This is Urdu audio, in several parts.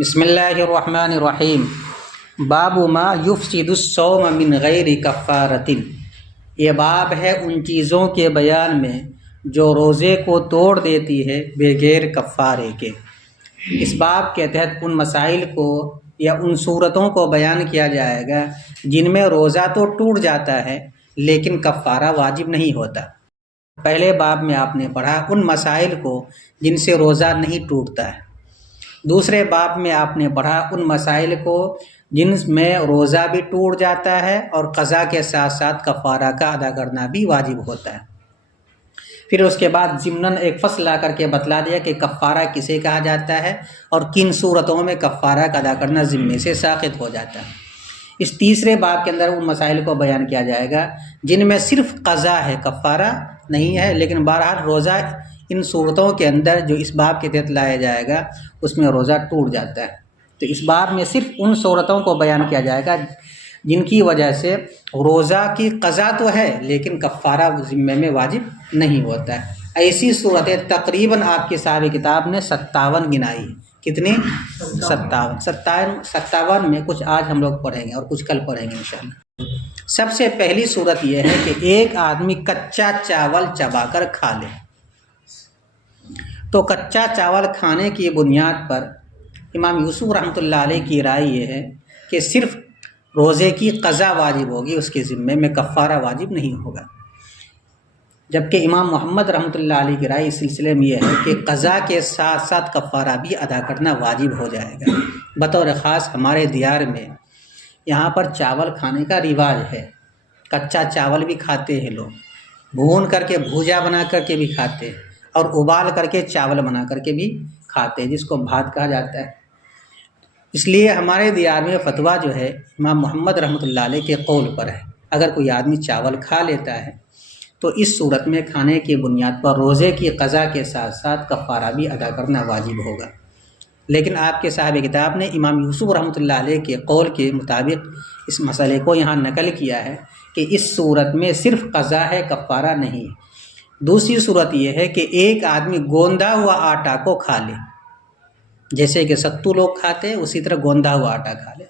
بسم اللہ الرحمن الرحیم۔ باب ما یفسد الصوم من غیر کفارۃ، یہ باب ہے ان چیزوں کے بیان میں جو روزے کو توڑ دیتی ہے بغیر کفارے کے۔ اس باب کے تحت ان مسائل کو یا ان صورتوں کو بیان کیا جائے گا جن میں روزہ تو ٹوٹ جاتا ہے لیکن کفارہ واجب نہیں ہوتا۔ پہلے باب میں آپ نے پڑھا ان مسائل کو جن سے روزہ نہیں ٹوٹتا ہے۔ دوسرے باب میں آپ نے پڑھا ان مسائل کو جن میں روزہ بھی ٹوٹ جاتا ہے اور قضا کے ساتھ ساتھ کفارہ کا ادا کرنا بھی واجب ہوتا ہے۔ پھر اس کے بعد ضمناً ایک فصل لا کر کے بتلا دیا کہ کفارہ کسے کہا جاتا ہے اور کن صورتوں میں کفارہ کا ادا کرنا ذمے سے ساقط ہو جاتا ہے۔ اس تیسرے باب کے اندر ان مسائل کو بیان کیا جائے گا جن میں صرف قضا ہے، کفارہ نہیں ہے، لیکن بہرحال روزہ ان صورتوں کے اندر جو اس باب کے تحت لایا جائے گا اس میں روزہ ٹوٹ جاتا ہے۔ تو اس باب میں صرف ان صورتوں کو بیان کیا جائے گا جن کی وجہ سے روزہ کی قضا تو ہے لیکن کفارہ ذمے میں واجب نہیں ہوتا ہے۔ ایسی صورتیں تقریباً آپ کی صاحب کتاب نے 57 گنائی۔ کتنی؟ 57 میں کچھ آج ہم لوگ پڑھیں گے اور کچھ کل پڑھیں گے انشاءاللہ۔ سب سے پہلی صورت یہ ہے کہ ایک آدمی کچا چاول چبا کر کھا لے۔ تو کچا چاول کھانے کی بنیاد پر امام یوسف رحمۃ اللہ علیہ کی رائے یہ ہے کہ صرف روزے کی قضا واجب ہوگی، اس کے ذمے میں کفارہ واجب نہیں ہوگا، جبکہ امام محمد رحمۃ اللہ علیہ کی رائے اس سلسلے میں یہ ہے کہ قضا کے ساتھ ساتھ کفارہ بھی ادا کرنا واجب ہو جائے گا۔ بطور خاص ہمارے دیار میں یہاں پر چاول کھانے کا رواج ہے، کچا چاول بھی کھاتے ہیں لوگ، بھون کر کے بھوجا بنا کر کے بھی کھاتے ہیں اور ابال کر کے چاول بنا کر کے بھی کھاتے ہیں جس کو بھات کہا جاتا ہے۔ اس لیے ہمارے دیار میں فتویٰ جو ہے امام محمد رحمۃ اللہ علیہ کے قول پر ہے، اگر کوئی آدمی چاول کھا لیتا ہے تو اس صورت میں کھانے کی بنیاد پر روزے کی قضا کے ساتھ ساتھ کفارہ بھی ادا کرنا واجب ہوگا۔ لیکن آپ کے صاحب کتاب نے امام یوسف رحمۃ اللہ علیہ کے قول کے مطابق اس مسئلے کو یہاں نقل کیا ہے کہ اس صورت میں صرف قضا ہے، کفارہ نہیں۔ دوسری صورت یہ ہے کہ ایک آدمی گوندا ہوا آٹا کو کھا لے، جیسے کہ ستو لوگ کھاتے ہیں اسی طرح گوندا ہوا آٹا کھا لے۔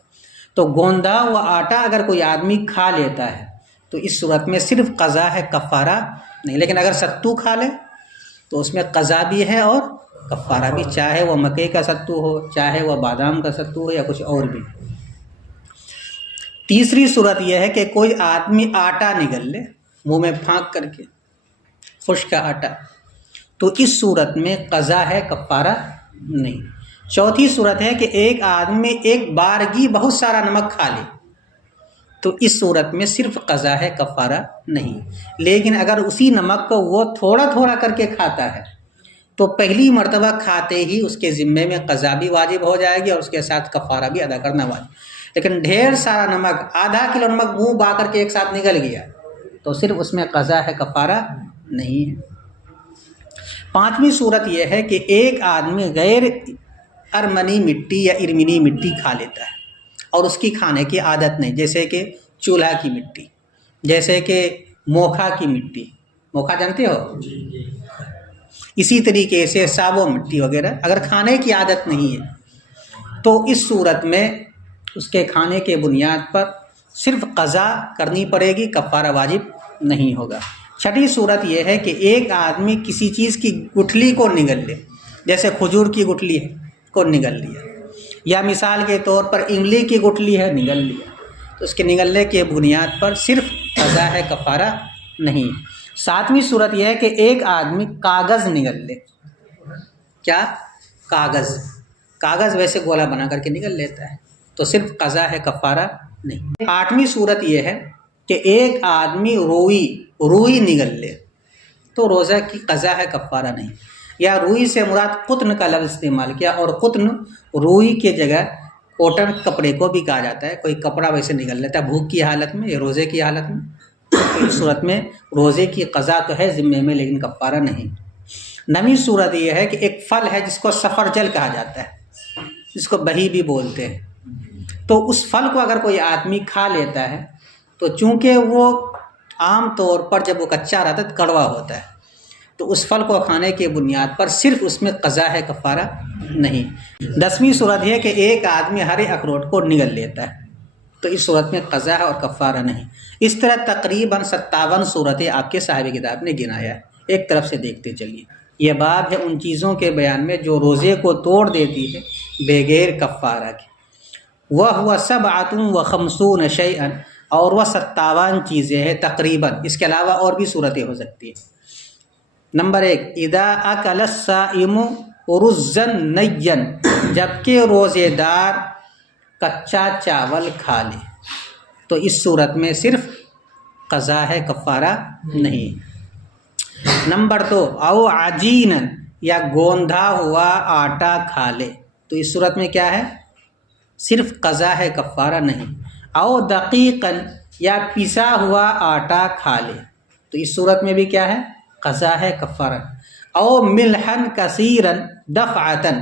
تو گوندا ہوا آٹا اگر کوئی آدمی کھا لیتا ہے تو اس صورت میں صرف قضا ہے، کفارہ نہیں۔ لیکن اگر ستو کھا لے تو اس میں قضا بھی ہے اور کفارہ بھی، چاہے وہ مکئی کا ستو ہو، چاہے وہ بادام کا ستو ہو یا کچھ اور بھی۔ تیسری صورت یہ ہے کہ کوئی آدمی آٹا نگل لے منہ میں پھانک کر کے، خشک آٹا، تو اس صورت میں قضا ہے، کفارہ نہیں۔ چوتھی صورت ہے کہ ایک آدمی ایک بارگی بہت سارا نمک کھا لے تو اس صورت میں صرف قضا ہے، کفارہ نہیں۔ لیکن اگر اسی نمک کو وہ تھوڑا تھوڑا کر کے کھاتا ہے تو پہلی مرتبہ کھاتے ہی اس کے ذمے میں قضا بھی واجب ہو جائے گی اور اس کے ساتھ کفارہ بھی ادا کرنا واجب۔ لیکن ڈھیر سارا نمک، آدھا کلو نمک منہ با کر کے ایک ساتھ نگل گیا تو صرف اس میں قضا ہے، کفارہ نہیں ہے۔ پانچویں صورت یہ ہے کہ ایک آدمی غیر ارمنی مٹی یا ارمنی مٹی کھا لیتا ہے اور اس کی کھانے کی عادت نہیں، جیسے کہ چولہا کی مٹی، جیسے کہ موکھا کی مٹی، موکھا جانتے ہو؟ اسی طریقے سے سابو مٹی وغیرہ اگر کھانے کی عادت نہیں ہے تو اس صورت میں اس کے کھانے کے بنیاد پر صرف قضا کرنی پڑے گی، کفارہ واجب نہیں ہوگا۔ چھٹی صورت یہ ہے کہ ایک آدمی کسی چیز کی گٹھلی کو نگل لے، جیسے کھجور کی گٹھلی ہے کو نگل لیا، یا مثال کے طور پر املی کی گٹھلی ہے نگل لیا، تو اس کے نگلنے کے بنیاد پر صرف قضا ہے، کفارہ نہیں۔ ساتویں صورت یہ ہے کہ ایک آدمی کاغذ نگل لے۔ کیا؟ کاغذ ویسے گولا بنا کر کے نگل لیتا ہے تو صرف قضا ہے، کفارہ نہیں۔ آٹھویں صورت یہ ہے کہ ایک آدمی روئی نگل لے تو روزہ کی قضا ہے، کفارہ نہیں۔ یا روئی سے مراد قطن کا لفظ استعمال کیا، اور قطن روئی کے جگہ کوٹن کپڑے کو بھی کہا جاتا ہے، کوئی کپڑا ویسے نگل لیتا ہے بھوک کی حالت میں یا روزے کی حالت میں، تو اس صورت میں روزے کی قضا تو ہے ذمے میں لیکن کفارہ نہیں۔ نویں صورت یہ ہے کہ ایک پھل ہے جس کو سفرجل کہا جاتا ہے، جس کو بہی بھی بولتے ہیں، تو اس پھل کو اگر کوئی آدمی کھا لیتا ہے تو چونکہ وہ عام طور پر جب وہ کچا رہتا ہے تو کڑوا ہوتا ہے، تو اس پھل کو کھانے کی بنیاد پر صرف اس میں قضا ہے، کفارہ نہیں۔ 10ویں صورت یہ کہ ایک آدمی ہر ایک اخروٹ کو نگل لیتا ہے، تو اس صورت میں قضا ہے اور کفارہ نہیں۔ اس طرح تقریباً 57 صورتیں آپ کے صاحب کتاب نے گنایا ہے، ایک طرف سے دیکھتے چلیے۔ یہ باب ہے ان چیزوں کے بیان میں جو روزے کو توڑ دیتی ہے بغیر کفارہ کے۔ وَهُوَ سَبْعَةٌ وَخَمْسُونَ شَيْئًا، اور وہ 57 چیزیں ہیں تقریباً، اس کے علاوہ اور بھی صورتیں ہو سکتی ہیں۔ نمبر 1، اِذَا أَكَلَ الصَّائِمُ رُزًّا نَيًّا، جبکہ روزے دار کچا چاول کھا لے، تو اس صورت میں صرف قضا ہے، کفارہ نہیں۔ نمبر 2، او عجینا، یا گوندھا ہوا آٹا کھا لے، تو اس صورت میں کیا ہے؟ صرف قضا ہے، کفارہ نہیں۔ او دقیقاً، یا پسا ہوا آٹا کھا لے، تو اس صورت میں بھی کیا ہے؟ قضا ہے، کفارہ۔ او ملحن کثیرا دفعتاً،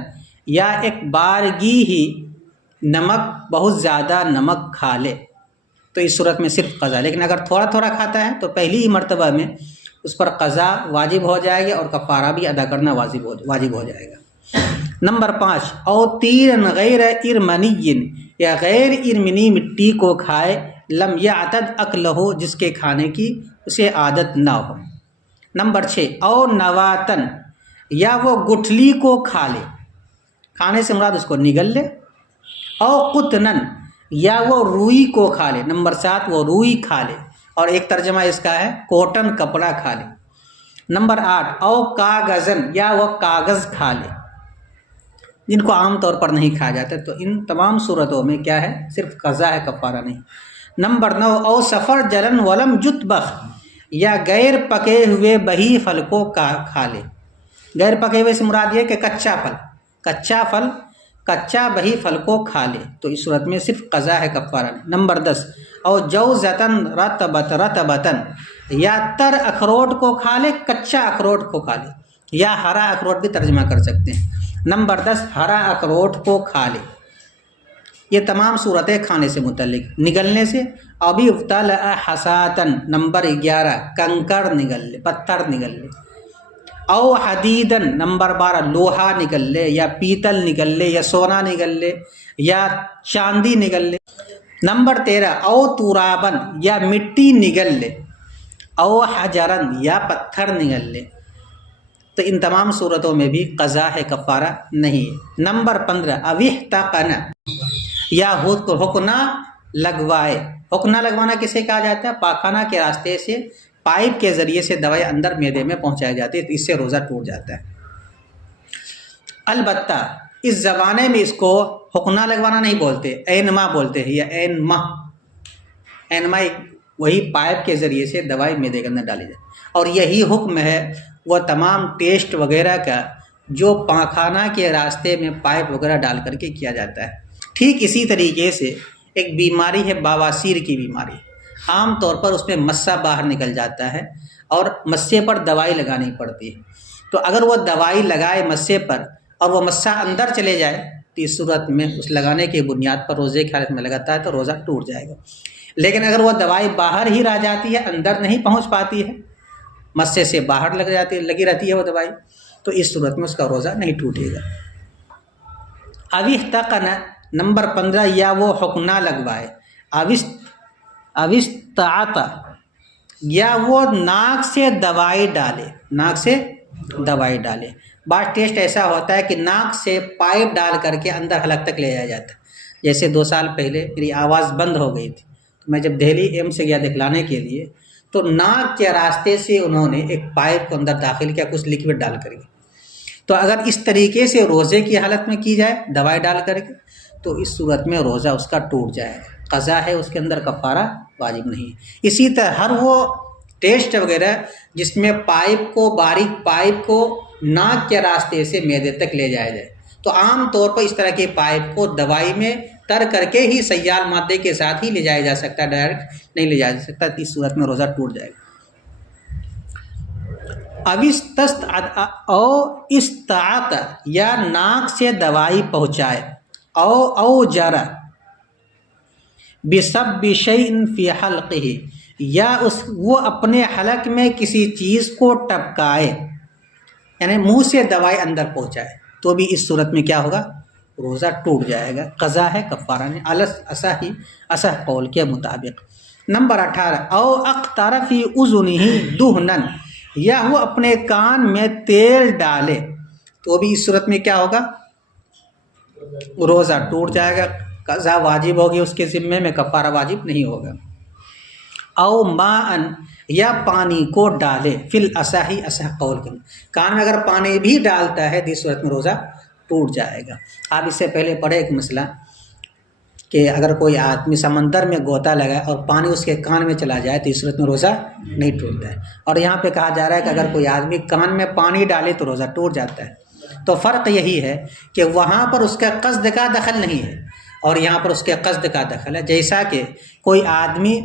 یا ایک بارگی ہی نمک، بہت زیادہ نمک کھا لے، تو اس صورت میں صرف قضا۔ لیکن اگر تھوڑا تھوڑا کھاتا ہے تو پہلی ہی مرتبہ میں اس پر قضا واجب ہو جائے گی اور کفارہ بھی ادا کرنا واجب ہو جائے گا۔ نمبر 5، او طیرن غیر ارمنی، یا غیر ارمنی مٹی کو کھائے، لم یعتد اکلہ، جس کے کھانے کی اسے عادت نہ ہو۔ نمبر 6، او نواتن، یا وہ گٹھلی کو کھا لے، کھانے سے مراد اس کو نگل لے۔ او قطنن، یا وہ روئی کو کھا لے۔ نمبر 7، وہ روئی کھا لے، اور ایک ترجمہ اس کا ہے کوٹن کپڑا کھا لے۔ نمبر 8، او کاغذن، یا وہ کاغذ کھا لے، جن کو عام طور پر نہیں کھایا جاتا۔ تو ان تمام صورتوں میں کیا ہے؟ صرف قضا ہے، کفارہ نہیں۔ نمبر 9، او سفر جلن ولم جتبخ، یا غیر پکے ہوئے بہی پھل کو کھا لے۔ غیر پکے ہوئے سے مراد یہ کہ کچا بہی پھل کو کھا لے، تو اس صورت میں صرف قضا ہے، کفارہ نہیں۔ نمبر 10، او جوزتن رطبتن، یا تر اخروٹ کو کھا لے، کچا اخروٹ کو کھا لے، یا ہرا اخروٹ بھی ترجمہ کر سکتے ہیں۔ نمبر 10، ہرا اخروٹ کو کھا لے۔ یہ تمام صورتیں کھانے سے متعلق۔ نگلنے سے، ابھی ابتلع حساتن، نمبر 11، کنکر نگل لے، پتھر نگل لے۔ او حدیدن، نمبر 12، لوہا نگل لے، یا پیتل نگل لے، یا سونا نگل لے، یا چاندی نگل لے۔ نمبر 13، او ترابن، یا مٹی نگل لے۔ او حجرن، یا پتھر نگل لے، تو ان تمام صورتوں میں بھی قضا ہے، کفارہ نہیں۔ نمبر 15، اوحتقن، یا حقنہ لگوائے۔ حقنہ لگوانا کسے کہا جاتا ہے؟ پاخانہ کے راستے سے پائپ کے ذریعے سے دوائی اندر معدے میں پہنچائی جاتی ہے، تو اس سے روزہ ٹوٹ جاتا ہے۔ البتہ اس زمانے میں اس کو حقنہ لگوانا نہیں بولتے، اینما بولتے ہیں، یا اینما وہی پائپ کے ذریعے سے دوائی معدے کے اندر ڈالی جائے، اور یہی حکم ہے وہ تمام ٹیسٹ وغیرہ کا جو پاخانہ کے راستے میں پائپ وغیرہ ڈال کر کے کیا جاتا ہے۔ ٹھیک اسی طریقے سے ایک بیماری ہے بواسیر کی بیماری، عام طور پر اس میں مسا باہر نکل جاتا ہے اور مسے پر دوائی لگانی پڑتی ہے، تو اگر وہ دوائی لگائے مسے پر اور وہ مسا اندر چلے جائے تو اس صورت میں اس لگانے کی بنیاد پر روزے کی حالت میں لگاتا ہے تو روزہ ٹوٹ جائے گا۔ لیکن اگر وہ دوائی باہر ہی رہ جاتی ہے، اندر نہیں پہنچ پاتی ہے، مسے سے باہر لگی رہتی ہے وہ دوائی، تو اس صورت میں اس کا روزہ نہیں ٹوٹے گا۔ اوحتقن، نمبر 15، یا وہ حقنہ لگوائے۔ اوستعط، یا وہ ناک سے دوائی ڈالے۔ بعض ٹیسٹ ایسا ہوتا ہے کہ ناک سے پائپ ڈال کر کے اندر حلق تک لے جایا جاتا ہے۔ جیسے 2 سال پہلے میری آواز بند ہو گئی تھی، تو میں جب دہلی ایمس سے گیا دکھلانے کے لیے، تو ناک کے راستے سے انہوں نے ایک پائپ کو اندر داخل کیا، کچھ لکوڈ ڈال کر کے۔ تو اگر اس طریقے سے روزے کی حالت میں کی جائے دوائی ڈال کر کے، تو اس صورت میں روزہ اس کا ٹوٹ جائے گا، قضا ہے، اس کے اندر کفارہ واجب نہیں۔ اسی طرح ہر وہ ٹیسٹ وغیرہ جس میں باریک پائپ کو ناک کے راستے سے معدے تک لے جایا جائے، تو عام طور پر اس طرح کے پائپ کو دوائی میں تر کر کے ہی سیال مادے کے ساتھ ہی لے جایا جا سکتا ہے، ڈائریکٹ نہیں لے جایا جا سکتا، اس صورت میں روزہ ٹوٹ جائے گا۔ او استعط، یا ناک سے دوائی پہنچائے۔ او جرا بسب شیء فی حلقہ، یا وہ اپنے حلق میں کسی چیز کو ٹپکائے۔ یعنی منہ سے دوائی اندر پہنچائے تو بھی اس صورت میں کیا ہوگا؟ روزہ ٹوٹ جائے گا، قضا ہے کفارہ نہیں، اصح قول کے مطابق۔ نمبر 18 او اقتر فی اذنہ دہنا، یا وہ اپنے کان میں تیل ڈالے تو بھی اس صورت میں کیا ہوگا؟ روزہ ٹوٹ جائے گا، قضا واجب ہوگی اس کے ذمے میں، کفارہ واجب نہیں ہوگا۔ او ماء، یا پانی کو ڈالے، فی الاصح اصح قول کے، کان میں اگر پانی بھی ڈالتا ہے تو اس صورت میں روزہ ٹوٹ جائے گا۔ آپ اس سے پہلے پڑھے ایک مسئلہ کہ اگر کوئی آدمی سمندر میں غوطہ لگائے اور پانی اس کے کان میں چلا جائے تو اس صورت میں روزہ نہیں ٹوٹتا ہے، اور یہاں پہ کہا جا رہا ہے کہ اگر کوئی آدمی کان میں پانی ڈالے تو روزہ ٹوٹ جاتا ہے۔ تو فرق یہی ہے کہ وہاں پر اس کا قصد کا دخل نہیں ہے اور یہاں پر اس کے قصد کا دخل ہے۔ جیسا کہ کوئی آدمی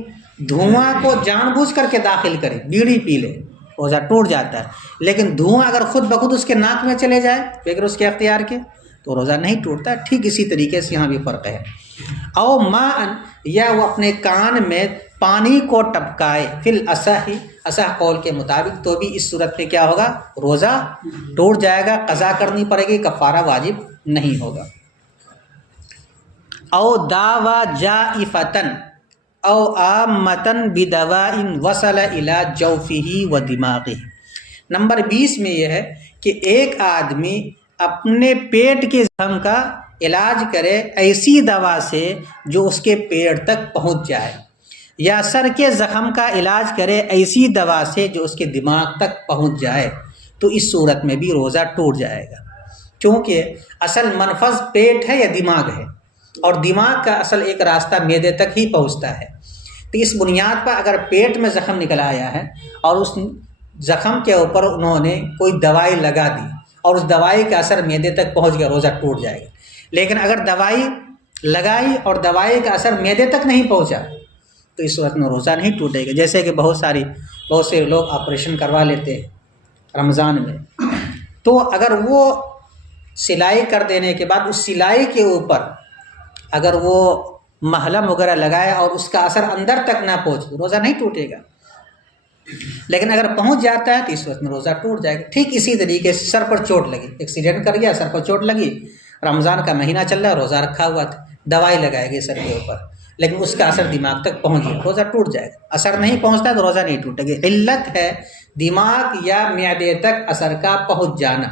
دھواں کو جان بوجھ کر کے داخل کرے، بیڑی پی لے، روزہ ٹوٹ جاتا ہے، لیکن دھواں اگر خود بخود اس کے ناک میں چلے جائے بغیر اس کے اختیار کے تو روزہ نہیں ٹوٹتا۔ ٹھیک اسی طریقے سے یہاں بھی فرق ہے۔ او ماء، یا وہ اپنے کان میں پانی کو ٹپکائے، فی الاصح اصح قول کے مطابق تو بھی اس صورت میں کیا ہوگا؟ روزہ ٹوٹ جائے گا، قضا کرنی پڑے گی، کفارہ واجب نہیں ہوگا۔ او داوا جائفتن او عامتن بدواء وصل الی جوفہ و دماغہ۔ نمبر 20 میں یہ ہے کہ ایک آدمی اپنے پیٹ کے زخم کا علاج کرے ایسی دوا سے جو اس کے پیٹ تک پہنچ جائے، یا سر کے زخم کا علاج کرے ایسی دوا سے جو اس کے دماغ تک پہنچ جائے تو اس صورت میں بھی روزہ ٹوٹ جائے گا، کیونکہ اصل منفذ پیٹ ہے یا دماغ ہے، اور دماغ کا اصل ایک راستہ معدے تک ہی پہنچتا ہے۔ تو اس بنیاد پر اگر پیٹ میں زخم نکل آیا ہے اور اس زخم کے اوپر انہوں نے کوئی دوائی لگا دی اور اس دوائی کا اثر معدے تک پہنچ گیا، روزہ ٹوٹ جائے گا۔ لیکن اگر دوائی لگائی اور دوائی کا اثر معدے تک نہیں پہنچا تو اس صورت میں روزہ نہیں ٹوٹے گا۔ جیسے کہ بہت سے لوگ آپریشن کروا لیتے ہیں رمضان میں، تو اگر وہ سلائی کر دینے کے بعد اس سلائی کے اوپر اگر وہ محلم وغیرہ لگائے اور اس کا اثر اندر تک نہ پہنچے روزہ نہیں ٹوٹے گا، لیکن اگر پہنچ جاتا ہے تو اس وقت میں روزہ ٹوٹ جائے گا۔ ٹھیک اسی طریقے سے سر پر چوٹ لگی، ایکسیڈنٹ کر گیا، سر پر چوٹ لگی، رمضان کا مہینہ چل رہا ہے، روزہ رکھا ہوا تھا، دوائی لگائے گی سر کے اوپر، لیکن اس کا اثر دماغ تک پہنچ گیا، روزہ ٹوٹ جائے گا۔ اثر نہیں پہنچتا ہے تو روزہ نہیں ٹوٹے گا۔ علت ہے دماغ یا معدے تک اثر کا پہنچ جانا،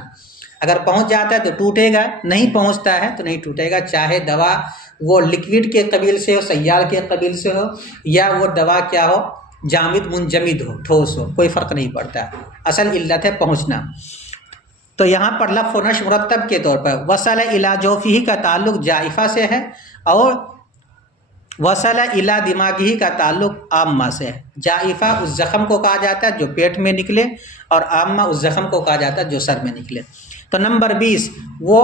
اگر پہنچ جاتا ہے تو ٹوٹے گا، نہیں پہنچتا ہے تو نہیں ٹوٹے گا، چاہے دوا وہ لکوڈ کے قبیل سے ہو، سیال کے قبیل سے ہو، یا وہ دوا کیا ہو، جامد منجمد ہو، ٹھوس ہو، کوئی فرق نہیں پڑتا، اصل علت ہے پہنچنا۔ تو یہاں پر لف و نشر مرتب کے طور پر وصل الی جوفہ کا تعلق جائفہ سے ہے اور وصل الی دماغہ کا تعلق عامہ سے ہے۔ جائفہ اس زخم کو کہا جاتا ہے جو پیٹ میں نکلے، اور عامہ اس زخم کو کہا جاتا ہے جو سر میں نکلے۔ تو نمبر 20 وہ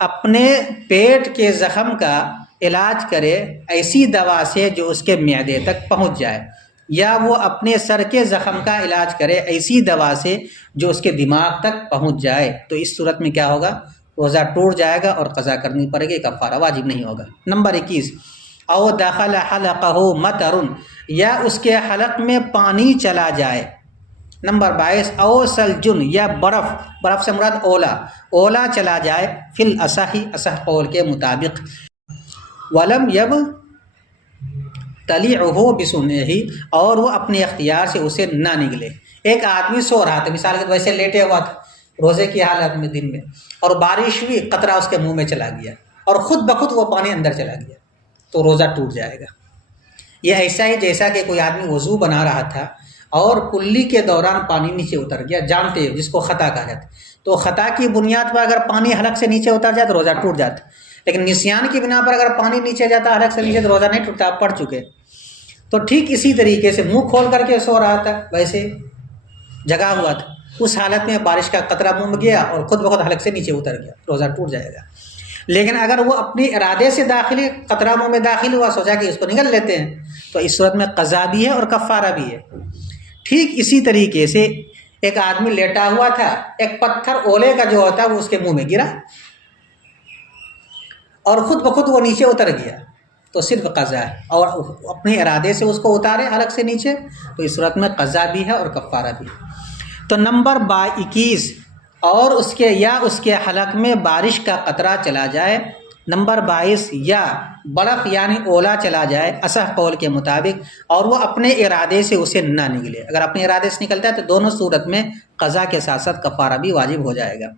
اپنے پیٹ کے زخم کا علاج کرے ایسی دوا سے جو اس کے معدے تک پہنچ جائے، یا وہ اپنے سر کے زخم کا علاج کرے ایسی دوا سے جو اس کے دماغ تک پہنچ جائے تو اس صورت میں کیا ہوگا؟ روزہ ٹوٹ جائے گا اور قضا کرنی پڑے گی، کفارہ واجب نہیں ہوگا۔ نمبر 21 او دخل حلقہ مطر، یا اس کے حلق میں پانی چلا جائے۔ نمبر 22 او سلجن، یا برف سے مراد اولا چلا جائے، فی الاصح اصح قول کے مطابق، ولم یب تلیعہ بسنہ، اور وہ اپنے اختیار سے اسے نہ نگلے۔ ایک آدمی سو رہا تھا، مثال کے طور ویسے لیٹے ہوا تھا روزے کی حالت میں دن میں، اور بارش ہوئی، قطرہ اس کے منہ میں چلا گیا اور خود بخود وہ پانی اندر چلا گیا تو روزہ ٹوٹ جائے گا۔ یہ ایسا ہی جیسا کہ کوئی آدمی وضو بنا رہا تھا اور کلی کے دوران پانی نیچے اتر گیا، جانتے ہو جس کو خطا کہا جاتا ہے، تو خطا کی بنیاد پر اگر پانی حلق سے نیچے اتر جائے تو روزہ ٹوٹ جاتا، لیکن نسیان کی بنا پر اگر پانی نیچے جاتا حلق سے نیچے تو روزہ نہیں ٹوٹتا، آپ پڑھ چکے۔ تو ٹھیک اسی طریقے سے منہ کھول کر کے سو رہا تھا، ویسے جگا ہوا تھا، اس حالت میں بارش کا قطرہ منہ میں گیا اور خود بخود حلق سے نیچے اتر گیا، روزہ ٹوٹ جائے گا۔ لیکن اگر وہ اپنے ارادے سے داخل قطرہ منہ میں داخل ہوا، سوچا کہ اس کو نگل لیتے ہیں، تو اس صورت میں قضا بھی ہے اور کفارہ بھی ہے۔ ٹھیک اسی طریقے سے ایک آدمی لیٹا ہوا تھا، ایک پتھر اولے کا جو ہوتا ہے وہ اس کے منہ میں گرا اور خود بخود وہ نیچے اتر گیا، تو صرف قضا ہے، اور اپنے ارادے سے اس کو اتارے حلق سے نیچے تو اس صورت میں قضا بھی ہے اور کفارہ بھی ہے۔ تو نمبر 21 اور اس کے حلق میں بارش کا قطرہ چلا جائے، نمبر 22 یا برف یعنی اولا چلا جائے اصح قول کے مطابق، اور وہ اپنے ارادے سے اسے نہ نکلے، اگر اپنے ارادے سے نکلتا ہے تو دونوں صورت میں قضا کے ساتھ ساتھ کفارہ بھی واجب ہو جائے گا۔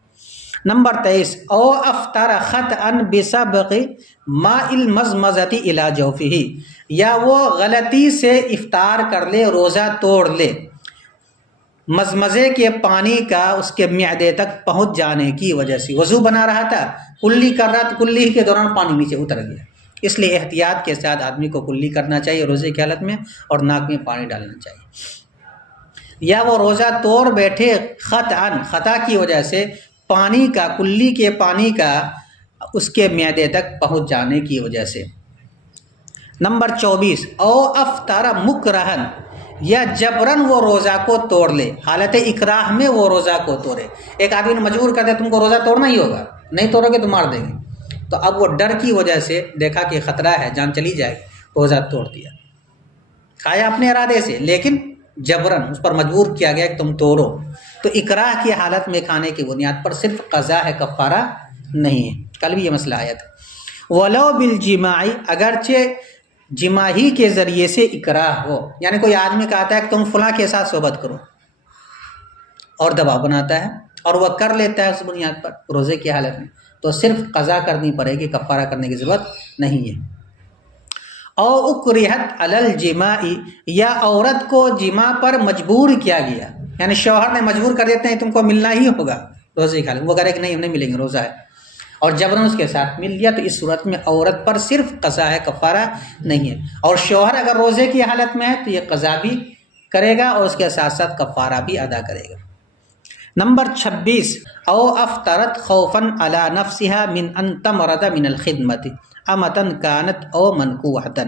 نمبر 23 او افطر خطأ بسبق ماء المزمزۃ الی جوفہ، یا وہ غلطی سے افطار کر لے، روزہ توڑ لے مزمزے کے پانی کا اس کے معدے تک پہنچ جانے کی وجہ سے، وضو بنا رہا تھا، کلی کر رہا تھا، کلی کے دوران پانی نیچے اتر گیا، اس لیے احتیاط کے ساتھ آدمی کو کلی کرنا چاہیے روزے کی حالت میں، اور ناک میں پانی ڈالنا چاہیے۔ یا وہ روزہ توڑ بیٹھے خطا کی وجہ سے پانی کا، کلی کے پانی کا اس کے معدے تک پہنچ جانے کی وجہ سے۔ نمبر 24 او افطر مکرہن، یا جبرن وہ روزہ کو توڑ لے، حالت اکراہ میں وہ روزہ کو توڑے، ایک آدمی نے مجبور کر دیا تم کو روزہ توڑنا ہی ہوگا، نہیں توڑو گے تو مار دیں گے، تو اب وہ ڈر کی وجہ سے دیکھا کہ خطرہ ہے جان چلی جائے، روزہ توڑ دیا، کھایا اپنے ارادے سے لیکن جبرن اس پر مجبور کیا گیا کہ تم توڑو، تو اکراہ کی حالت میں کھانے کی بنیاد پر صرف قضا ہے، کفارہ نہیں ہے۔ کل بھی یہ مسئلہ آیا تھا۔ ولو بالجماع، اگرچہ جماع ہی کے ذریعے سے اکراہ ہو، یعنی کوئی آدمی کہتا ہے کہ تم فلاں کے ساتھ صحبت کرو اور دباؤ بناتا ہے اور وہ کر لیتا ہے اس بنیاد پر روزے کی حالت میں، تو صرف قضا کرنی پڑے گی، کفارہ کرنے کی ضرورت نہیں ہے۔ او اکرہت علی الجماع، یا عورت کو جماع پر مجبور کیا گیا، یعنی شوہر نے مجبور کر دیتے ہیں تم کو ملنا ہی ہوگا روزے کی حالت میں، وہ کہے کہ نہیں ہم نہیں ملیں گے روزہ ہے، اور جبراً اس کے ساتھ مل لیا، تو اس صورت میں عورت پر صرف قضا ہے، کفارہ نہیں ہے، اور شوہر اگر روزے کی حالت میں ہے تو یہ قضا بھی کرے گا اور اس کے ساتھ ساتھ کفارہ بھی ادا کرے گا۔ نمبر 26 او افطرت خوفا علی نفسها من ان تمرض من الخدمت امتا کانت او منکوحتا۔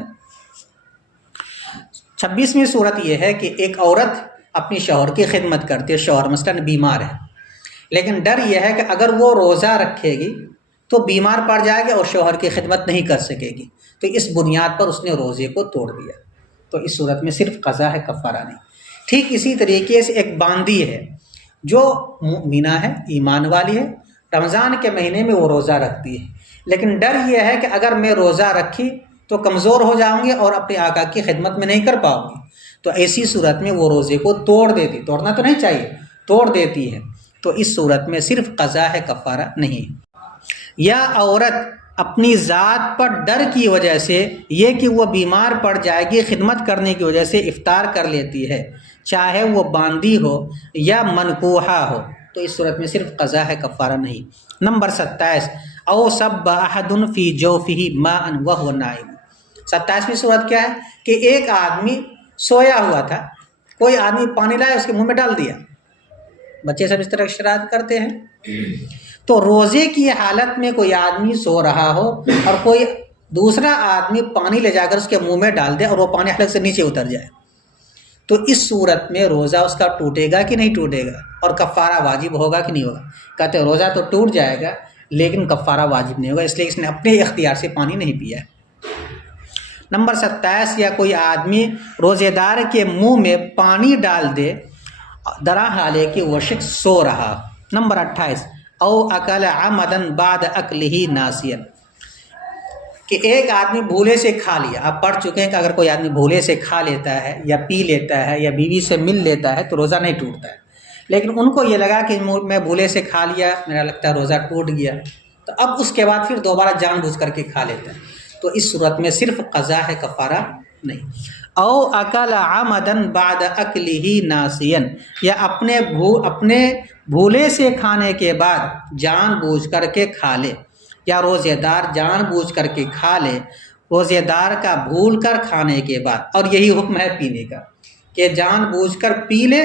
26ویں صورت یہ ہے کہ ایک عورت اپنی شوہر کی خدمت کرتی ہے، شوہر مثلاً بیمار ہے، لیکن ڈر یہ ہے کہ اگر وہ روزہ رکھے گی تو بیمار پڑ جائے گا اور شوہر کی خدمت نہیں کر سکے گی، تو اس بنیاد پر اس نے روزے کو توڑ دیا، تو اس صورت میں صرف قضا ہے، کفارہ نہیں۔ ٹھیک اسی طریقے سے ایک باندی ہے جو مؤمنہ ہے، ایمان والی ہے، رمضان کے مہینے میں وہ روزہ رکھتی ہے، لیکن ڈر یہ ہے کہ اگر میں روزہ رکھی تو کمزور ہو جاؤں گی اور اپنے آقا کی خدمت میں نہیں کر پاؤں گی، تو ایسی صورت میں وہ روزے کو توڑ دیتی، توڑنا تو نہیں چاہیے، توڑ دیتی ہے، تو اس صورت میں صرف قضا ہے، کفارہ نہیں۔ یا عورت اپنی ذات پر ڈر کی وجہ سے، یہ کہ وہ بیمار پڑ جائے گی، خدمت کرنے کی وجہ سے افطار کر لیتی ہے، چاہے وہ باندی ہو یا منکوحہ ہو، تو اس صورت میں صرف قضا ہے، کفارہ نہیں۔ نمبر 27 او سب احد فی جوفہ ماء وهو نائم۔ 27ویں صورت کیا ہے کہ ایک آدمی سویا ہوا تھا، کوئی آدمی پانی لائے اس کے منہ میں ڈال دیا، بچے سب اس طرح شرارت کرتے ہیں، تو روزے کی حالت میں کوئی آدمی سو رہا ہو اور کوئی دوسرا آدمی پانی لے جا کر اس کے منہ میں ڈال دے اور وہ پانی حلق سے نیچے اتر جائے، تو اس صورت میں روزہ اس کا ٹوٹے گا کہ نہیں ٹوٹے گا، اور کفارہ واجب ہوگا کہ نہیں ہوگا؟ کہتے ہیں روزہ تو ٹوٹ جائے گا لیکن کفارہ واجب نہیں ہوگا، اس لیے اس نے اپنے اختیار سے پانی نہیں پیا ہے۔ نمبر 27 یا کوئی آدمی روزے دار کے منہ میں پانی ڈال دے درا حالے کہ وہ شخص سو رہا۔ نمبر 28 او اکل عمدا بعد اکلہ ناسیا، کہ ایک آدمی بھولے سے کھا لیا، آپ پڑھ چکے ہیں کہ اگر کوئی آدمی بھولے سے کھا لیتا ہے یا پی لیتا ہے یا بیوی سے مل لیتا ہے تو روزہ نہیں ٹوٹتا ہے، لیکن ان کو یہ لگا کہ میں بھولے سے کھا لیا، میرا لگتا ہے روزہ ٹوٹ گیا، تو اب اس کے بعد پھر دوبارہ جان بوجھ کر کے کھا لیتا ہے، تو اس صورت میں صرف قضا ہے، کفارہ نہیں۔ او اکل عمدا بعد اکلہ ناسیا، یا اپنے بھولے سے کھانے کے بعد جان بوجھ کر کے کھا لے، یا روزے دار جان بوجھ کر کے کھا لے، روزے دار کا بھول کر کھانے کے بعد، اور یہی حکم ہے پینے کا کہ جان بوجھ کر پی لے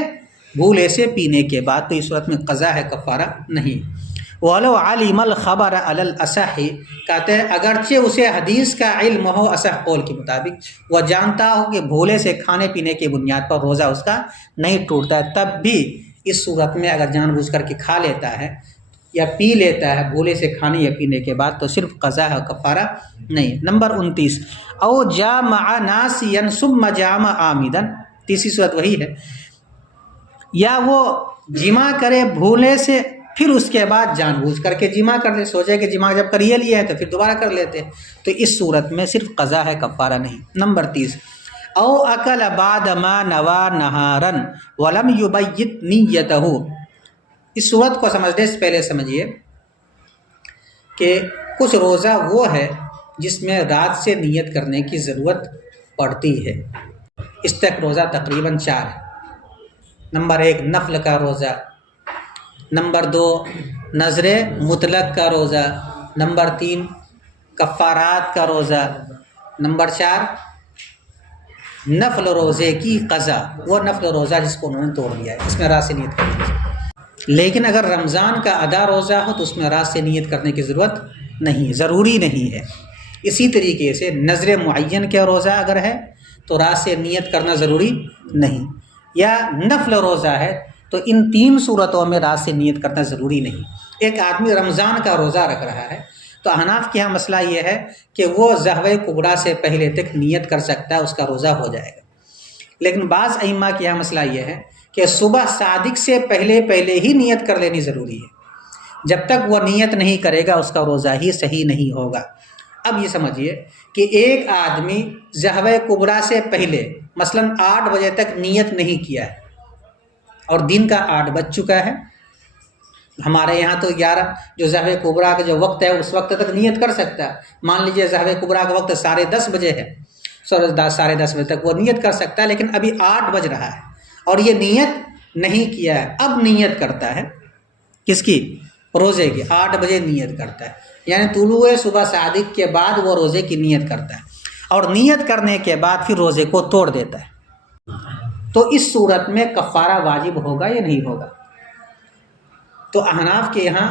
بھولے سے پینے کے بعد، تو اس صورت میں قضا ہے، کفارہ نہیں۔ وَلَوْ عَلِمَ الْخَبَرَ عَلَى الْأَصَحِّ، کہتے ہیں اگرچہ اسے حدیث کا علم ہو اصح قول کے مطابق، وہ جانتا ہو کہ بھولے سے کھانے پینے کی بنیاد پر روزہ اس کا نہیں ٹوٹتا ہے، تب بھی اس صورت میں اگر جان بوجھ کر کے کھا لیتا ہے یا پی لیتا ہے بھولے سے کھانے یا پینے کے بعد، تو صرف قضا ہے، کفارہ نہیں۔ نمبر 29 او جامع ناسیا ثم جامع عامدا، تیسری صورت وہی ہے، یا وہ جمع کرے بھولے سے، پھر اس کے بعد جان بوجھ کر کے جمع کر لے، سوچے کہ جمع جب کر یہ لیا ہے تو پھر دوبارہ کر لیتے، تو اس صورت میں صرف قضا ہے، کفارہ نہیں۔ نمبر 30، او اکل بعد ما نوا نہارن ولم یبیت نیتہ۔ اس صورت کو سمجھنے سے پہلے سمجھیے کہ کچھ روزہ وہ ہے جس میں رات سے نیت کرنے کی ضرورت پڑتی ہے۔ اس تک روزہ تقریباً 4 ہے۔ نمبر 1 نفل کا روزہ، نمبر 2 نذر مطلق کا روزہ، نمبر 3 کفارات کا روزہ، نمبر 4 نفل روزے کی قضا، وہ نفل روزہ جس کو انہوں نے توڑ دیا ہے، اس میں رات سے نیت کرنی ہے۔ لیکن اگر رمضان کا ادا روزہ ہو تو اس میں رات سے نیت کرنے کی ضرورت نہیں، ضروری نہیں ہے۔ اسی طریقے سے نذر معین کا روزہ اگر ہے تو رات سے نیت کرنا ضروری نہیں، یا نفل روزہ ہے تو ان 3 صورتوں میں رات سے نیت کرنا ضروری نہیں۔ ایک آدمی رمضان کا روزہ رکھ رہا ہے تو احناف کے یہاں مسئلہ یہ ہے کہ وہ ظہر کبریٰ سے پہلے تک نیت کر سکتا ہے، اس کا روزہ ہو جائے گا۔ لیکن بعض ائمہ کے یہاں مسئلہ یہ ہے کہ صبح صادق سے پہلے ہی نیت کر لینی ضروری ہے۔ جب تک وہ نیت نہیں کرے گا اس کا روزہ ہی صحیح نہیں ہوگا۔ اب یہ سمجھیے کہ ایک آدمی ظہر کبریٰ سے پہلے مثلاً 8 بجے تک نیت نہیں کیا ہے اور دن کا 8 بج چکا ہے۔ ہمارے یہاں تو 11 جو ظہر کبریٰ کا جو وقت ہے اس وقت تک نیت کر سکتا ہے۔ مان لیجیے ظہر کبریٰ کا وقت 10:30 بجے ہے، 10:30 بجے تک وہ نیت کر سکتا ہے، لیکن ابھی 8 بج رہا ہے اور یہ نیت نہیں کیا ہے۔ اب نیت کرتا ہے کس کی؟ روزے کی۔ 8 بجے نیت کرتا ہے، یعنی طلوع صبح صادق کے بعد وہ روزے کی نیت کرتا ہے، اور نیت کرنے کے بعد پھر روزے کو توڑ دیتا ہے۔ تو اس صورت میں کفارہ واجب ہوگا یا نہیں ہوگا؟ تو احناف کے یہاں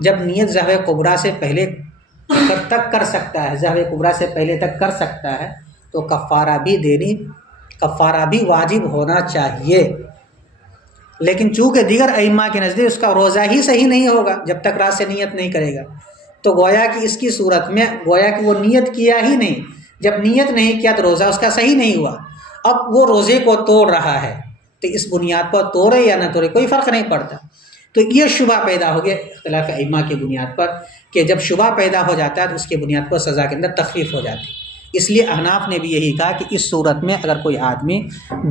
جب نیت ظہر کبریٰ سے پہلے تک کر سکتا ہے، ظہر کبریٰ سے پہلے تک کر سکتا ہے تو کفارہ بھی واجب ہونا چاہیے۔ لیکن چونکہ دیگر ائمہ کے نزدیک اس کا روزہ ہی صحیح نہیں ہوگا جب تک رات سے نیت نہیں کرے گا، تو گویا کہ اس کی صورت میں گویا کہ وہ نیت کیا ہی نہیں۔ جب نیت نہیں کیا تو روزہ اس کا صحیح نہیں ہوا۔ اب وہ روزے کو توڑ رہا ہے تو اس بنیاد پر توڑے یا نہ توڑے کوئی فرق نہیں پڑتا۔ تو یہ شبہ پیدا ہو گیا اختلاف ائمہ کی بنیاد پر کہ جب شبہ پیدا ہو جاتا ہے تو اس کی بنیاد پر سزا کے اندر تخفیف ہو جاتی ہے۔ اس لیے احناف نے بھی یہی کہا کہ اس صورت میں اگر کوئی آدمی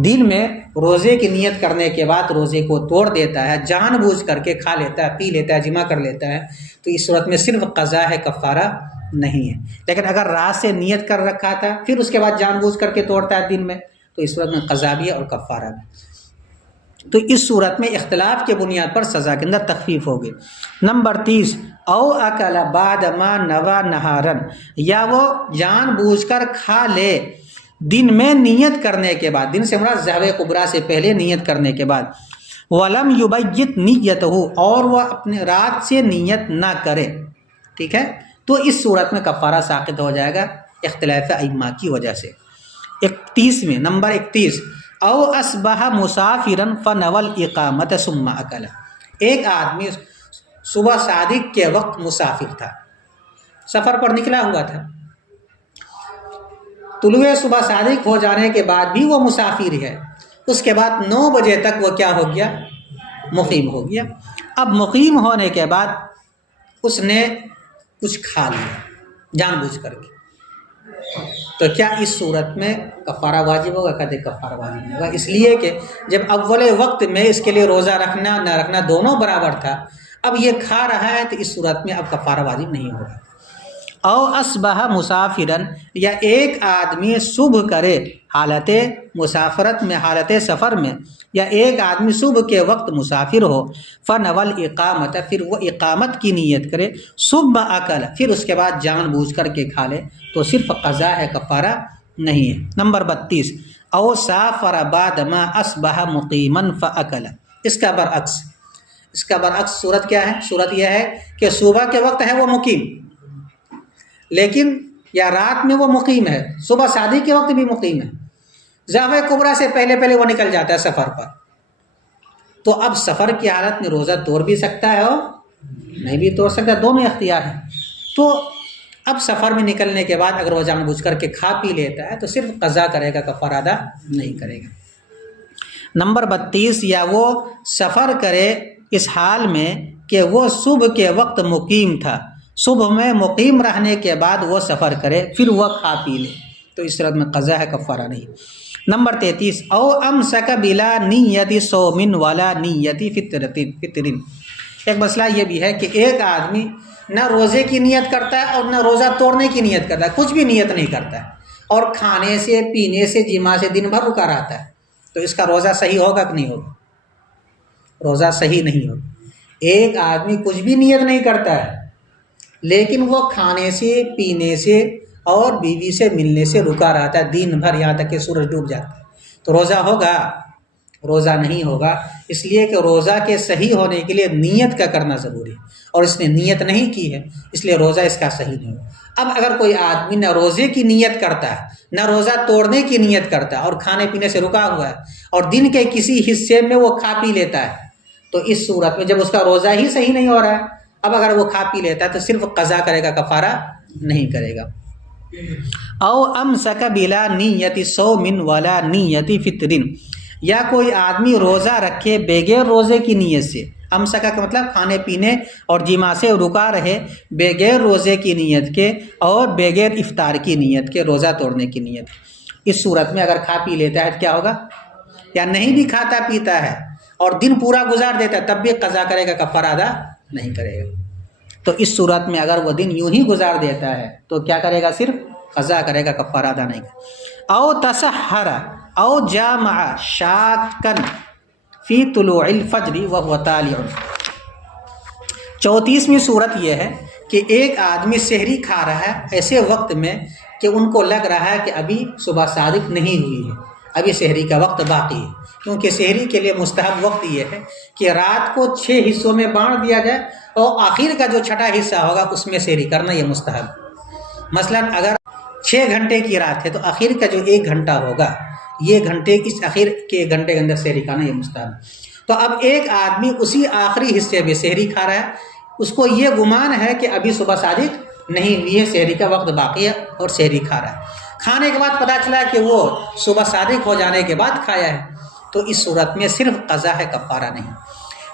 دن میں روزے کی نیت کرنے کے بعد روزے کو توڑ دیتا ہے، جان بوجھ کر کے کھا لیتا ہے، پی لیتا ہے، جمع کر لیتا ہے، تو اس صورت میں صرف قضا ہے، کفارہ نہیں ہے۔ لیکن اگر رات سے نیت کر رکھا تھا پھر اس کے بعد جان بوجھ کر کے توڑتا ہے دن میں، تو اس صورت میں قضا بھی ہے اور کفارہ بھی۔ تو اس صورت میں اختلاف کے بنیاد پر سزا کے اندر تخفیف ہوگی۔ نمبر 30 او اکل بعد ما نوا نہارن، یا وہ جان بوجھ کر کھا لے دن میں نیت کرنے کے بعد، دن سے مراد ظہر کبریٰ سے پہلے نیت کرنے کے بعد، ولم یبیت نیتہ، اور وہ اپنے رات سے نیت نہ کرے، ٹھیک ہے، تو اس صورت میں کفارہ ساقط ہو جائے گا اختلاف ائمہ کی وجہ سے۔ 31 میں نمبر 31 او اصبح مسافرا فنوى الاقامت ثم اکل، ایک آدمی صبح صادق کے وقت مسافر تھا، سفر پر نکلا ہوا تھا، طلوع صبح صادق ہو جانے کے بعد بھی وہ مسافر ہے، اس کے بعد 9 بجے تک وہ کیا ہو گیا؟ مقیم ہو گیا۔ اب مقیم ہونے کے بعد اس نے کچھ کھا لیا جان بوجھ کر کے، تو کیا اس صورت میں کفارہ واجب ہوگا؟ کہتے کفارہ واجب نہیں ہوگا، اس لیے کہ جب اول وقت میں اس کے لیے روزہ رکھنا نہ رکھنا دونوں برابر تھا، اب یہ کھا رہا ہے تو اس صورت میں اب کفارہ واجب نہیں ہوگا۔ او اصبح مسافرا، یا ایک آدمی صبح کرے حالت مسافرت میں، حالت سفر میں، یا ایک آدمی صبح کے وقت مسافر ہو، فنوى الاقامت، پھر وہ اقامت کی نیت کرے، ثم اکل، پھر اس کے بعد جان بوجھ کر کے کھا لے، تو صرف قضا ہے، کفارہ نہیں ہے۔ نمبر 32 او سافر بعد ما اصبح مقیما فاکل، اس کا برعکس صورت کیا ہے؟ صورت یہ ہے کہ صبح کے وقت ہے وہ مقیم، لیکن یا رات میں وہ مقیم ہے، صبح صادق کے وقت بھی مقیم ہے، ظہر کبریٰ سے پہلے وہ نکل جاتا ہے سفر پر، تو اب سفر کی حالت میں روزہ توڑ بھی سکتا ہے اور نہیں بھی توڑ سکتا، دونوں اختیار ہیں۔ تو اب سفر میں نکلنے کے بعد اگر وہ جان بوجھ کر کے کھا پی لیتا ہے تو صرف قضا کرے گا، کفارہ ادا نہیں کرے گا۔ نمبر 32 یا وہ سفر کرے اس حال میں کہ وہ صبح کے وقت مقیم تھا، صبح میں مقیم رہنے کے بعد وہ سفر کرے پھر وہ کھا پی لے، تو اس صورت میں قضا ہے، کفارہ نہیں۔ نمبر 33 او امسک بلا نیت صوم ولا نیت فطرن۔ ایک مسئلہ یہ بھی ہے کہ ایک آدمی نہ روزے کی نیت کرتا ہے اور نہ روزہ توڑنے کی نیت کرتا ہے، کچھ بھی نیت نہیں کرتا ہے، اور کھانے سے پینے سے جماع سے دن بھر رکا رہتا ہے، تو اس کا روزہ صحیح ہوگا کہ نہیں ہوگا؟ روزہ صحیح نہیں ہوگا۔ ایک آدمی کچھ بھی نیت نہیں کرتا ہے لیکن وہ کھانے سے پینے سے اور بیوی سے ملنے سے رکا رہتا ہے دن بھر یہاں تک کہ سورج ڈوب جاتا ہے، تو روزہ ہوگا؟ روزہ نہیں ہوگا، اس لیے کہ روزہ کے صحیح ہونے کے لیے نیت کا کرنا ضروری ہے، اور اس نے نیت نہیں کی ہے اس لیے روزہ اس کا صحیح نہیں ہوگا۔ اب اگر کوئی آدمی نہ روزے کی نیت کرتا ہے نہ روزہ توڑنے کی نیت کرتا ہے اور کھانے پینے سے رکا ہوا ہے اور دن کے کسی حصے میں وہ کھا پی لیتا ہے، تو اس صورت میں جب اس کا روزہ ہی صحیح نہیں ہو رہا ہے، اب اگر وہ کھا پی لیتا ہے تو صرف قضا کرے گا، کفارہ نہیں کرے گا۔ او امسک بلا نیت صوم ولا نیت فطر، یا کوئی آدمی روزہ رکھے بغیر روزے کی نیت سے، امسکا کا مطلب کھانے پینے اور جماع سے رکا رہے بغیر روزے کی نیت کے اور بغیر افطار کی نیت کے، روزہ توڑنے کی نیت۔ اس صورت میں اگر کھا پی لیتا ہے تو کیا ہوگا؟ یا نہیں بھی کھاتا پیتا ہے اور دن پورا گزار دیتا ہے تب بھی قضا کرے گا، کفارہ ادا نہیں کرے گا۔ تو اس صورت میں اگر وہ دن یوں ہی گزار دیتا ہے تو کیا کرے گا؟ صرف قضا کرے گا، کفارہ ادا نہیں کرے گا۔ او تسحر او جامع شاکن فی طلوع الفجر وهو طالع۔ 34ویں صورت یہ ہے کہ ایک آدمی سحری کھا رہا ہے ایسے وقت میں کہ ان کو لگ رہا ہے کہ ابھی صبح صادق نہیں ہوئی ہے، ابھی سحری کا وقت باقی ہے، کیونکہ سحری کے لیے مستحب وقت یہ ہے کہ رات کو 6 حصوں میں بانٹ دیا جائے اور آخر کا جو چھٹا حصہ ہوگا اس میں سحری کرنا یہ مستحب۔ مثلا اگر 6 گھنٹے کی رات ہے تو آخر کا جو 1 گھنٹہ ہوگا، یہ گھنٹے اس آخر کے 1 گھنٹے کے اندر سحری کھانا یہ مستحب۔ تو اب ایک آدمی اسی آخری حصے میں سحری کھا رہا ہے، اس کو یہ گمان ہے کہ ابھی صبح صادق نہیں ہوئی ہے، سحری کا وقت باقی ہے اور سحری کھا رہا ہے، کھانے کے بعد پتہ چلا کہ وہ صبح صادق ہو جانے کے بعد کھایا ہے، تو اس صورت میں صرف قضا ہے، کفارہ نہیں۔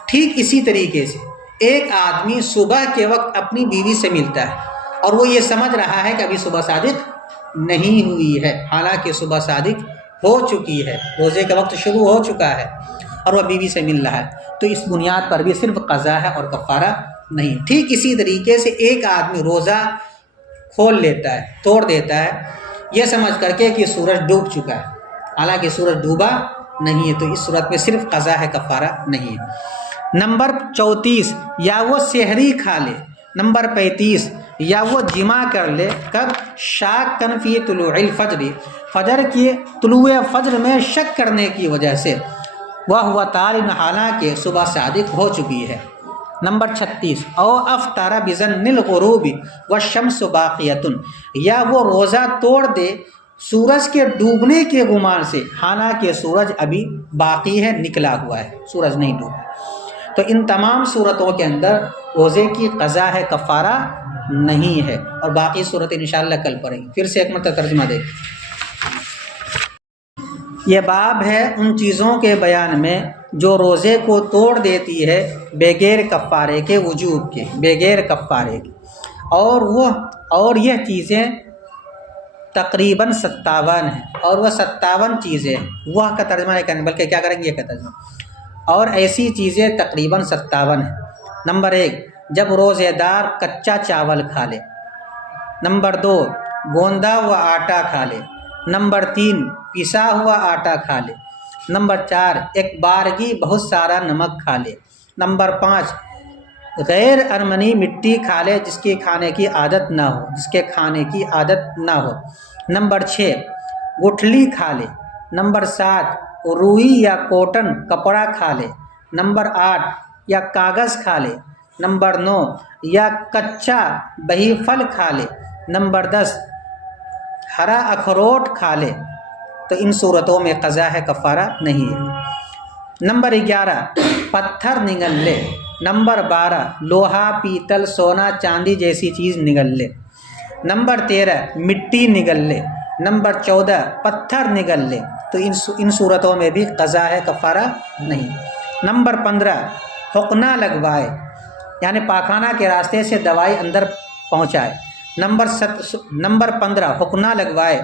ٹھیک اسی طریقے سے ایک آدمی صبح کے وقت اپنی بیوی سے ملتا ہے اور وہ یہ سمجھ رہا ہے کہ ابھی صبح صادق نہیں ہوئی ہے، حالانکہ صبح صادق ہو چکی ہے، روزے کا وقت شروع ہو چکا ہے اور وہ بیوی سے مل رہا ہے، تو اس بنیاد پر بھی صرف قضا ہے اور کفارہ نہیں۔ ٹھیک اسی طریقے سے ایک آدمی روزہ کھول لیتا ہے، توڑ دیتا ہے، یہ سمجھ کر کے کہ سورج ڈوب چکا ہے، حالانکہ سورج ڈوبا نہیں ہے، تو اس صورت میں صرف قضا ہے، کفارہ نہیں ہے۔ نمبر 34 یا وہ سحری کھا لے۔ نمبر 35 یا وہ جمع کر لے، کب؟ شاکن فی طلوع الفجر، فجر کی طلوع فجر میں شک کرنے کی وجہ سے، وہو طالع، حالانکہ صبح صادق ہو چکی ہے۔ نمبر 36 او افطر بظن الغروب والشمس باقیۃ، یا وہ روزہ توڑ دے سورج کے ڈوبنے کے گمان سے، حالانکہ سورج ابھی باقی ہے، نکلا ہوا ہے، سورج نہیں ڈوبا۔ تو ان تمام صورتوں کے اندر روزے کی قضا ہے، کفارہ نہیں ہے، اور باقی صورتیں انشاءاللہ کل پڑھیں گے۔ پھر سے ایک مرتبہ ترجمہ دیکھیں۔ یہ باب ہے ان چیزوں کے بیان میں جو روزے کو توڑ دیتی ہے بغیر کفارے کے، وجوب کے، بغیر کفارے کے، اور یہ چیزیں تقریباً 57 ہیں، اور وہ 57 چیزیں، وہ کا ترجمہ نہیں کریں بلکہ کیا کریں گے، یہ کا ترجمہ، اور ایسی چیزیں تقریباً 57 ہیں۔ نمبر 1 جب روزے دار کچا چاول کھا لے۔ نمبر 2 گوندا ہوا آٹا کھا لے۔ نمبر 3 پسا ہوا آٹا کھا لے۔ نمبر 4 ایک بارگی بہت سارا نمک کھا لے۔ نمبر 5 غیر ارمنی مٹی کھا لے جس کے کھانے کی عادت نہ ہو، جس کے کھانے کی عادت نہ ہو۔ نمبر 6 گٹھلی کھا لے۔ نمبر 7 روئی یا کوٹن کپڑا کھا لے۔ نمبر 8 یا کاغذ کھا لے۔ نمبر 9 یا کچا بہی پھل کھا لے۔ نمبر 10 ہرا اخروٹ کھا لے، تو ان صورتوں میں قضا ہے، کفارہ نہیں ہے۔ نمبر 11 پتھر نگل لے۔ نمبر 12 لوہا، پیتل، سونا، چاندی جیسی چیز نگل لے۔ نمبر 13 مٹی نگل لے۔ نمبر 14 پتھر نگل لے۔ تو ان صورتوں میں بھی قضا ہے، کفارہ نہیں۔ نمبر 15 حقنہ لگوائے، یعنی پاخانہ کے راستے سے دوائی اندر پہنچائے۔ نمبر 15 حقنہ لگوائے۔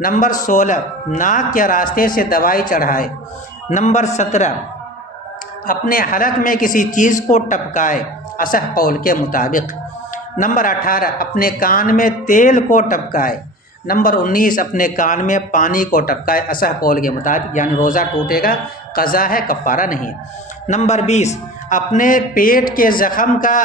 نمبر 16 ناک کے راستے سے دوائی چڑھائے۔ نمبر 17 اپنے حلق میں کسی چیز کو ٹپکائے اصح قول کے مطابق۔ نمبر 18 اپنے کان میں تیل کو ٹپکائے۔ نمبر 19 اپنے کان میں پانی کو ٹپکائے اصح قول کے مطابق، یعنی روزہ ٹوٹے گا، قضا ہے، کفارہ نہیں۔ نمبر 20 اپنے پیٹ کے زخم کا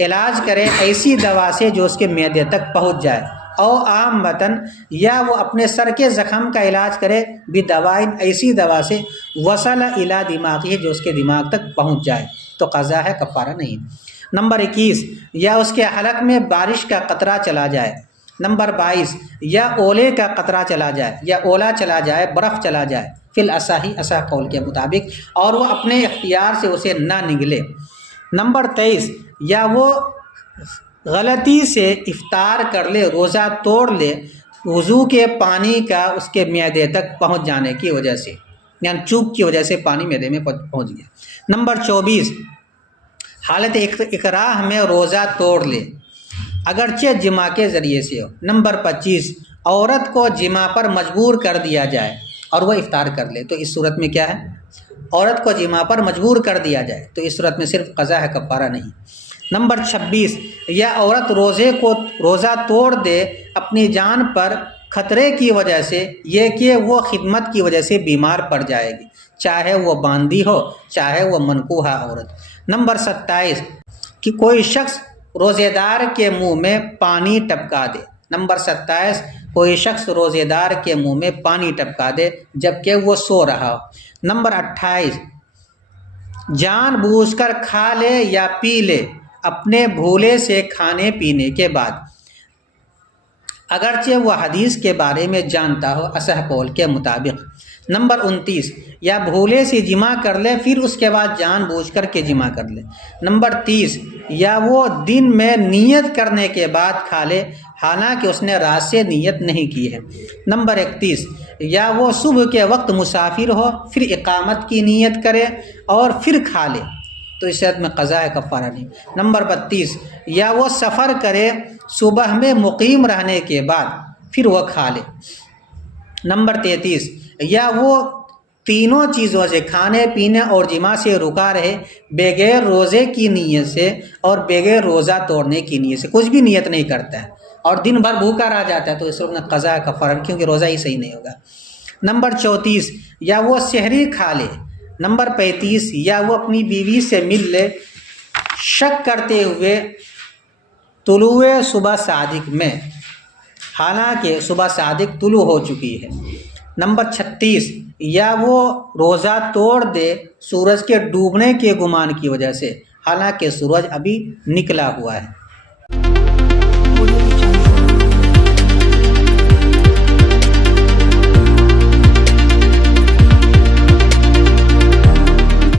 علاج کرے ایسی دوا سے جو اس کے معدے تک پہنچ جائے، او عام متن، یا وہ اپنے سر کے زخم کا علاج کرے بھی دوائن ایسی دوا سے وصل الی دماغی جو اس کے دماغ تک پہنچ جائے، تو قضا ہے، کفارہ نہیں۔ نمبر 21 یا اس کے حلق میں بارش کا قطرہ چلا جائے۔ نمبر 22 یا اولے کا قطرہ چلا جائے، یا اولا چلا جائے، برف چلا جائے، فی الاصح اصح قول کے مطابق، اور وہ اپنے اختیار سے اسے نہ نگلے۔ نمبر 23 یا وہ غلطی سے افطار کر لے، روزہ توڑ لے، وضو کے پانی کا اس کے معدے تک پہنچ جانے کی وجہ سے، یعنی چوک کی وجہ سے پانی معدے میں پہنچ گیا۔ نمبر 24 حالت اکراہ میں روزہ توڑ لے، اگرچہ جماع کے ذریعے سے ہو۔ نمبر 25 عورت کو جماع پر مجبور کر دیا جائے اور وہ افطار کر لے، تو اس صورت میں کیا ہے؟ عورت کو جماع پر مجبور کر دیا جائے، تو اس صورت میں صرف قضا ہے، کفارہ نہیں۔ نمبر 26 یا عورت روزہ توڑ دے اپنی جان پر خطرے کی وجہ سے، یہ کہ وہ خدمت کی وجہ سے بیمار پڑ جائے گی، چاہے وہ باندھی ہو چاہے وہ منکوحہ عورت۔ نمبر 27 کہ کوئی شخص روزے دار کے منہ میں پانی ٹپکا دے۔ نمبر 27 کوئی شخص روزے دار کے منہ میں پانی ٹپکا دے جبکہ وہ سو رہا ہو۔ نمبر 28 جان بوجھ کر کھا لے یا پی لے اپنے بھولے سے کھانے پینے کے بعد، اگرچہ وہ حدیث کے بارے میں جانتا ہو اصح قول کے مطابق۔ نمبر 29 یا بھولے سے جمع کر لے پھر اس کے بعد جان بوجھ کر کے جمع کر لے۔ نمبر 30 یا وہ دن میں نیت کرنے کے بعد کھا لے حالانکہ اس نے رات سے نیت نہیں کی ہے۔ نمبر 31 یا وہ صبح کے وقت مسافر ہو پھر اقامت کی نیت کرے اور پھر کھا لے، تو اس صورت میں قضا ہے، کفارہ نہیں۔ نمبر 32 یا وہ سفر کرے صبح میں مقیم رہنے کے بعد پھر وہ کھا لے۔ نمبر 33 یا وہ تینوں چیزوں سے، کھانے پینے اور جماع سے رکا رہے بغیر روزے کی نیت سے اور بغیر روزہ توڑنے کی نیت سے، کچھ بھی نیت نہیں کرتا ہے اور دن بھر بھوکا رہ جاتا ہے، تو اس وقت میں قضا ہے، کفارہ، کیونکہ روزہ ہی صحیح نہیں ہوگا۔ نمبر 34 یا وہ سحری کھا لے۔ نمبر 35 یا وہ اپنی بیوی سے مل لے شک کرتے ہوئے طلوع صبح صادق میں، حالانکہ صبح صادق طلوع ہو چکی ہے۔ نمبر 36 یا وہ روزہ توڑ دے سورج کے ڈوبنے کے گمان کی وجہ سے، حالانکہ سورج ابھی نکلا ہوا ہے۔